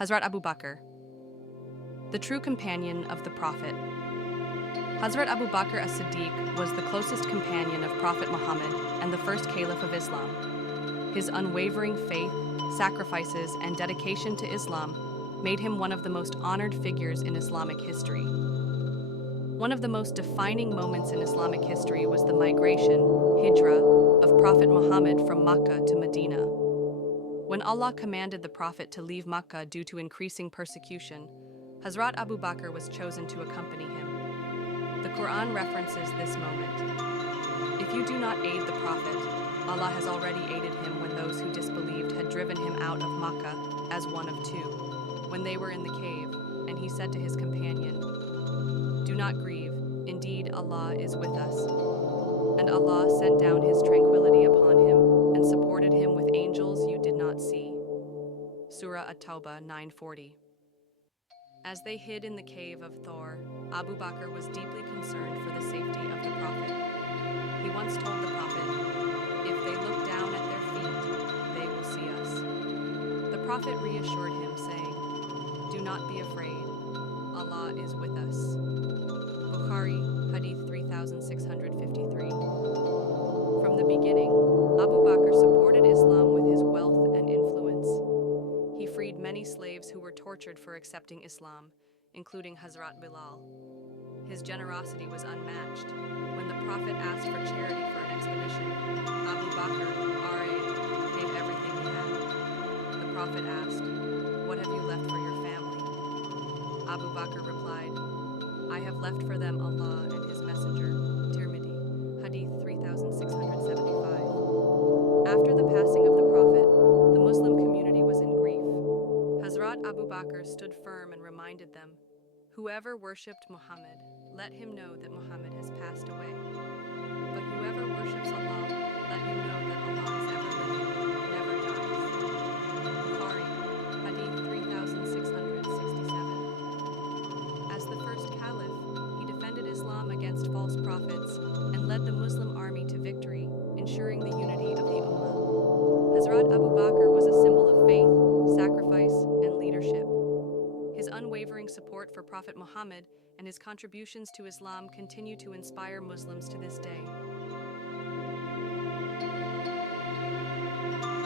Hazrat Abu Bakr, the true companion of the Prophet. Hazrat Abu Bakr As-Siddiq was the closest companion of Prophet Muhammad and the first Caliph of Islam. His unwavering faith, sacrifices, and dedication to Islam made him one of the most honored figures in Islamic history. One of the most defining moments in Islamic history was the migration, Hijrah, of Prophet Muhammad from Makkah to Medina. When Allah commanded the Prophet to leave Makkah due to increasing persecution, Hazrat Abu Bakr was chosen to accompany him. The Quran references this moment. If you do not aid the Prophet, Allah has already aided him when those who disbelieved had driven him out of Makkah as one of two, when they were in the cave, and he said to his companion, "Do not grieve, indeed Allah is with us." And Allah sent down His tranquility upon him and supported him with angels you did not see. Surah At-Tawbah 9:40. As they hid in the cave of Thor, Abu Bakr was deeply concerned for the safety of the Prophet. He once told the Prophet, "If they look down at their feet, they will see us." The Prophet reassured him, saying, "Do not be afraid. Allah is with us." Bukhari, Hadith 3653. From the beginning, Abu Bakr supported Islam with his wealth and influence. He freed many slaves who were tortured for accepting Islam, including Hazrat Bilal. His generosity was unmatched. When the Prophet asked for charity for an expedition, Abu Bakr gave everything he had. The Prophet asked, "What have you left for your family?" Abu Bakr replied, "I have left for them Allah and His Messenger." Tirmidhi, Hadith 3675. After the passing of the Prophet, the Muslim community was in grief. Hazrat Abu Bakr stood firm and reminded them, "Whoever worshipped Muhammad, let him know that Muhammad has passed away. But whoever worships Allah, let him know that Allah is ever living, never dies." Bukhari, Hadith 3667. As the first Caliph, he defended Islam against false prophets and led the Muslim army to victory, ensuring the unity of the Ummah. Hazrat Abu Bakr was a symbol of faith, sacrifice, and leadership. His unwavering support for Prophet Muhammad and his contributions to Islam continue to inspire Muslims to this day.